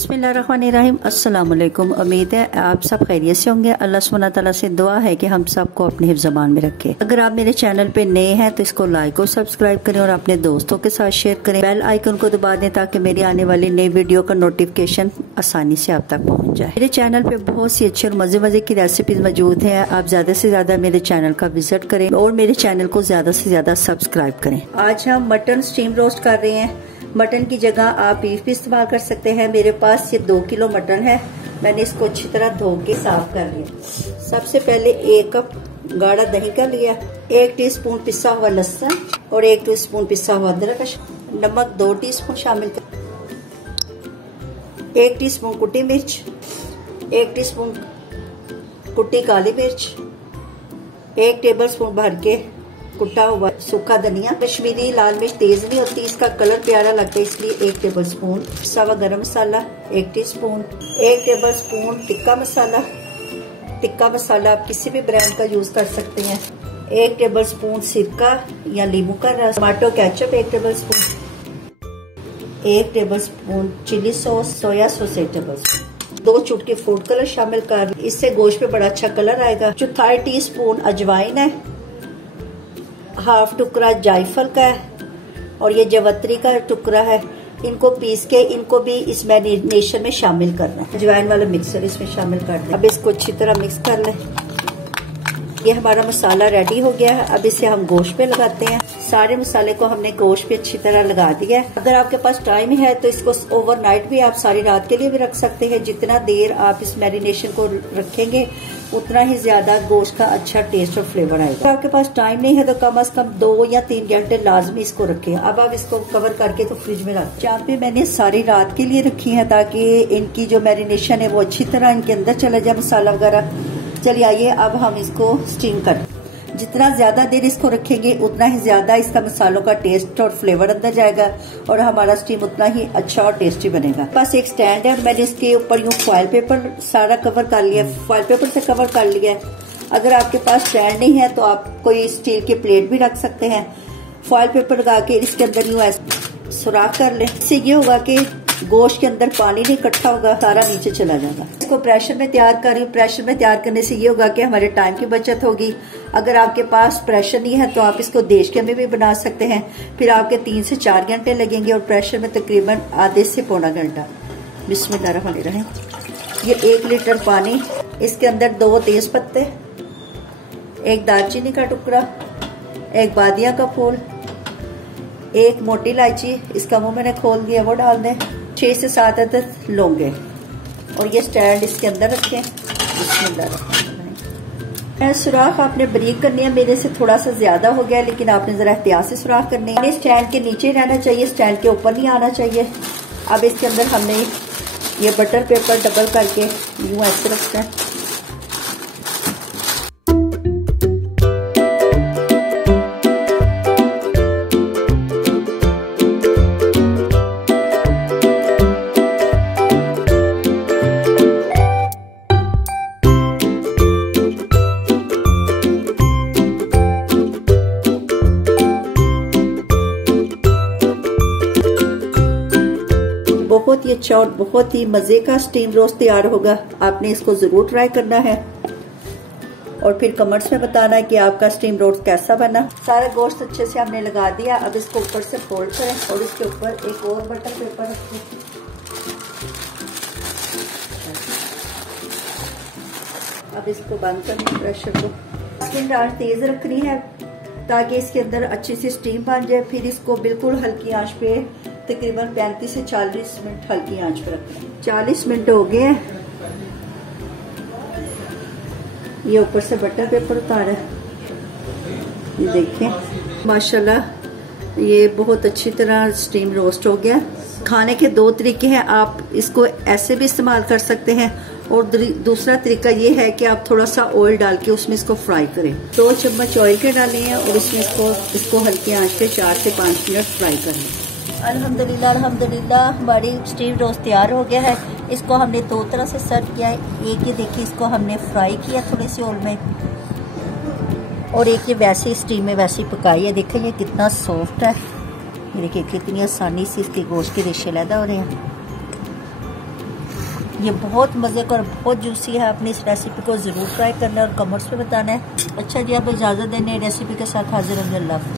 बिस्मिल्लाहिर्रहमानिर्रहीम। अस्सलाम वालेकुम। उम्मीद है आप सब खैरियत से होंगे। अल्लाह सुब्हानहू तआला से दुआ है कि हम सबको अपने हिफ्ज़ ज़बान में रखे। अगर आप मेरे चैनल पे नए हैं तो इसको लाइक और सब्सक्राइब करें और अपने दोस्तों के साथ शेयर करें। बेल आइकन को दबा दें ताकि मेरी आने वाली नई वीडियो का नोटिफिकेशन आसानी से आप तक पहुँच जाए। मेरे चैनल पे बहुत सी अच्छी और मजे की रेसिपीज मौजूद है। आप ज्यादा से ज्यादा मेरे चैनल का विजिट करें और मेरे चैनल को ज्यादा से ज्यादा सब्सक्राइब करें। आज हम मटन स्टीम रोस्ट कर रहे हैं। मटन की जगह आप बीफ भी इस्तेमाल कर सकते हैं। मेरे पास ये 2 किलो मटन है। मैंने इसको अच्छी तरह धो के साफ कर लिया। सबसे पहले 1 कप गाढ़ा दही का लिया, 1 टीस्पून पिसा हुआ लहसुन और 1 टीस्पून पिसा हुआ अदरक, नमक 2 टीस्पून शामिल कर, 1 टीस्पून कुटी मिर्च, 1 टीस्पून कुटी काली मिर्च, 1 टेबलस्पून भर के कुटा हुआ सूखा धनिया। कश्मीरी लाल मिर्च तेज नहीं होती, इसका कलर प्यारा लगता है, इसलिए 1 टेबलस्पून सावा गरम मसाला 1 टीस्पून, 1 टेबलस्पून टिक्का मसाला। टिक्का मसाला आप किसी भी ब्रांड का यूज कर सकते हैं। 1 टेबलस्पून सिरका या नींबू का रस, tomato ketchup 1 tablespoon, 1 tablespoon chilli sauce, soya sauce 1 tablespoon, 2 चुटकी फूड कलर शामिल कर, इससे गोश्त पे बड़ा अच्छा कलर आएगा। 1/4 टीस्पून अजवाइन है, 1/2 टुकड़ा जायफल का है और ये जवत्री का टुकड़ा है। इनको पीस के इनको भी इस मैरिनेशन में शामिल करना है। अजवाइन वाला मिक्सर इसमें शामिल कर दें। अब इसको अच्छी तरह मिक्स कर लें। ये हमारा मसाला रेडी हो गया है। अब इसे हम गोश्त पे लगाते हैं। सारे मसाले को हमने गोश्त पे अच्छी तरह लगा दिया है। अगर आपके पास टाइम है तो इसको ओवरनाइट भी आप सारी रात के लिए भी रख सकते हैं। जितना देर आप इस मैरिनेशन को रखेंगे उतना ही ज्यादा गोश्त का अच्छा टेस्ट और फ्लेवर आएगा। अगर आपके पास टाइम नहीं है तो कम से कम 2 या 3 घंटे लाजमी इसको रखें। अब आप इसको कवर करके तो फ्रिज में रखें। चार पे मैंने सारी रात के लिए रखी है ताकि इनकी जो मैरिनेशन है वो अच्छी तरह इनके अंदर चला जाए मसाला वगैरह। चलिए आइए अब हम इसको स्टीम करें। जितना ज्यादा देर इसको रखेंगे उतना ही ज्यादा इसका मसालों का टेस्ट और फ्लेवर अंदर जाएगा और हमारा स्टीम उतना ही अच्छा और टेस्टी बनेगा। बस एक स्टैंड है, मैंने इसके ऊपर यूं फॉइल पेपर सारा कवर कर लिया, फॉइल पेपर से कवर कर लिया है। अगर आपके पास स्टैंड नहीं है तो आप कोई स्टील की प्लेट भी रख सकते हैं। फॉइल पेपर लगा के इसके अंदर यूं ऐसे सुराख कर ले। इससे ये होगा कि गोश्त के अंदर पानी नहीं इकट्ठा होगा, सारा नीचे चला जाएगा। इसको प्रेशर में तैयार कर रही हूँ। प्रेशर में तैयार करने से ये होगा कि हमारे टाइम की बचत होगी। अगर आपके पास प्रेशर नहीं है तो आप इसको देशके में भी बना सकते हैं। फिर आपके 3 से 4 घंटे लगेंगे और प्रेशर में तकरीबन आधे से पौना घंटा। बिस्मिल्लाहिर्रहमानिर्रहीम। ये 1 लीटर पानी, इसके अंदर 2 तेज पत्ते, 1 दालचीनी का टुकड़ा, 1 बादिया का फूल, 1 मोटी इलायची, इसका मुंह मैंने खोल दिया वो डाल दें, 6 से 7 अदद लौंगे और ये स्टैंड इसके अंदर रखें। सुराख आपने बारीक करनी है। मेरे से थोड़ा सा ज्यादा हो गया लेकिन आपने जरा एहतियात से सुराख करनी है। स्टैंड के नीचे रहना चाहिए, स्टैंड के ऊपर नहीं आना चाहिए। अब इसके अंदर हमने ये बटर पेपर डबल करके यूं ऐसे रखते हैं। बहुत ही अच्छा और बहुत ही मजे का स्टीम रोस्ट तैयार होगा। आपने इसको जरूर ट्राई करना है और फिर कमेंट्स में बताना है कि आपका स्टीम रोस्ट कैसा बना। सारा गोश्त अच्छे से हमने लगा दिया। अब इसको ऊपर से फोल्ड करें और इसके ऊपर एक और बटर पेपर रखें। अब इसको बंद करें प्रेशर को। स्टीम आंच तेज रखनी है ताकि इसके अंदर अच्छी सी स्टीम बन जाए। फिर इसको बिल्कुल हल्की आंच पे तकरीबन 35 से 40 मिनट हल्की आंच पर रखें। 40 मिनट हो गए। ये ऊपर से बटर पेपर उतारा, ये देखें माशाल्लाह ये बहुत अच्छी तरह स्टीम रोस्ट हो गया। खाने के 2 तरीके हैं। आप इसको ऐसे भी इस्तेमाल कर सकते हैं और दूसरा तरीका ये है कि आप थोड़ा सा ऑयल डाल के उसमें इसको फ्राई करें। 2 चम्मच ऑयल के डाले हैं और इसमें इसको हल्की आंच पे 4 से 5 मिनट फ्राई करें। अल्हम्दुलिल्लाह अल्हम्दुलिल्लाह हमारी स्टीम रोस्ट तैयार हो गया है। इसको हमने 2 तरह से सर्व किया है। एक ये देखिए इसको हमने फ्राई किया थोड़े से ऑयल में और एक ये वैसे स्टीम में वैसे ही पकाई है। देखें ये कितना सॉफ्ट है। ये देखिए कितनी आसानी से इसके गोश्त के रेशे लैदा हो रहे हैं। ये बहुत मज़े का और बहुत जूसी है। आपने इस रेसिपी को ज़रूर ट्राई करना है और कमेंट्स में बताना है। अच्छा जी, आप इजाज़त देने रेसिपी के साथ हाजिर होंगे। अल्लाह।